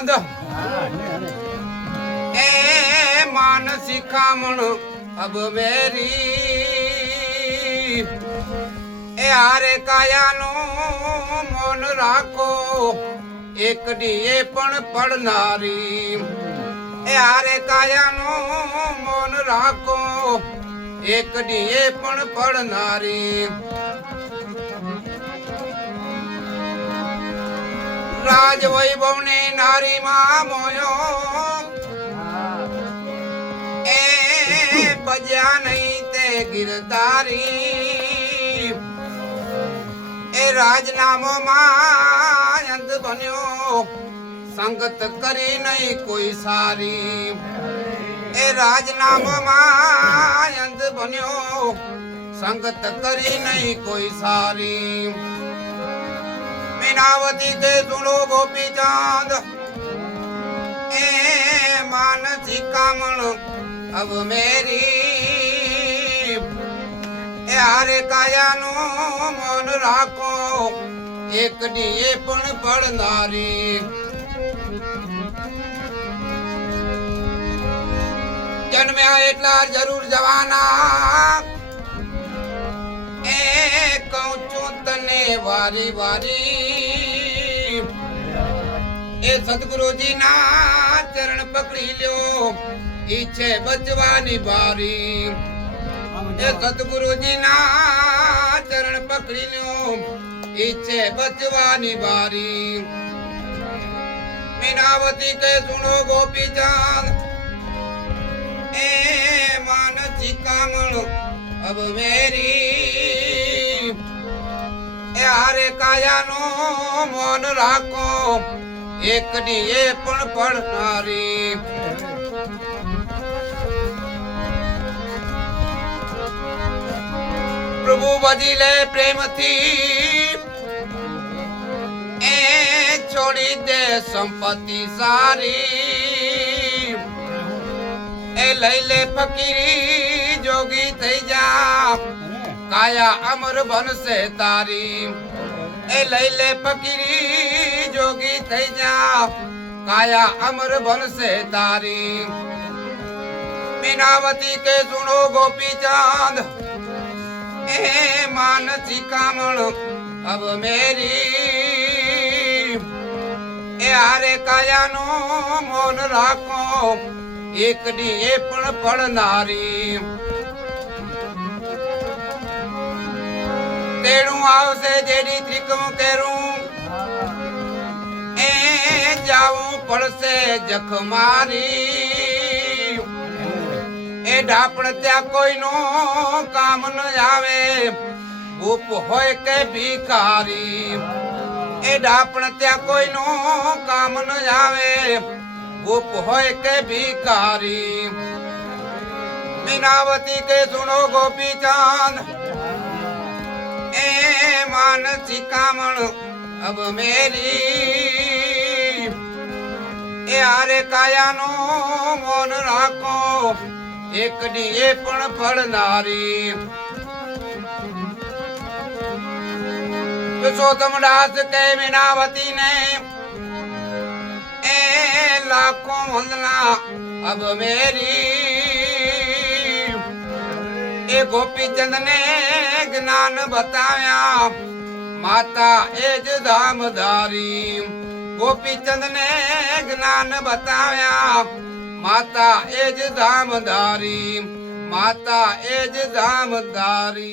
चांद ए मानसी कामण अब मेरी ए हारे काया नो मौन राखो एक दिए पण पड़नारी ए हारे काया नो मौन राखो एक दिए पण पड़नारी राज वैभव ने नारी मां मोयो ए बजा नहीं ते गिरधारी ए राजनामो मां अंत बन्यो संगत करी नहीं कोई सारी ए राजनामो मां अंत बन्यो संगत करी नहीं कोई सारी मीनावती के सुनो गोपी चांद ए मानसी कामण अब मेरी ए हारे काया नो मौन राखो एक दिए पण पड़नारी जन्म्या એટલા જરૂર જવાના એ કહું છું તને વારી વારી ए सतगुरुजी ना चरण पकड़ी लो इच्छे बचवानी बारी ए सतगुरुजी ना चरण पकड़ी लो इच्छे बचवानी बारी मीनावती के सुनो गोपी चांद ए मानसी कामण अब मेरी ए हारे काया नो मौन राखो एक दिए पण पड़नारी प्रभु बजीले प्रेम थी ए छोड़ी दे संपत्ति सारी ए लैले फकीरी जोगी थई जा काया अमर बन से तारी ए लैले फकीरी जोगी थई जा काया अमर बन से तारी मीनावती के सुनो गोपी चांद ए मानसी कामण अब मेरी ए हारे काया नो मौन राखो एक दिए पण पड़नारी तेणु आवसे जेडी त्रिकम करूं ए जाऊं पड़से जख मारी ए ढापण त्या कोई नो काम न आवे भूप होय के भिखारी ए ढापण त्या कोई नो काम न आवे भूप होय के भिखारी मीनावती के सुनो गोपी चांद ए मानसी कामण अब मेरी ए हारे काया नो मौन राखो एक दिए पण पड़नारी पुरुषोत्तम दास के मीनावती ने ए लाखों वंदना अब मेरी ए गोपी चंद ने ज्ञान बताया माता एज धामधारी गोपी चंद ने ज्ञान बताया माता एज धामधारी माता एज धामधारी।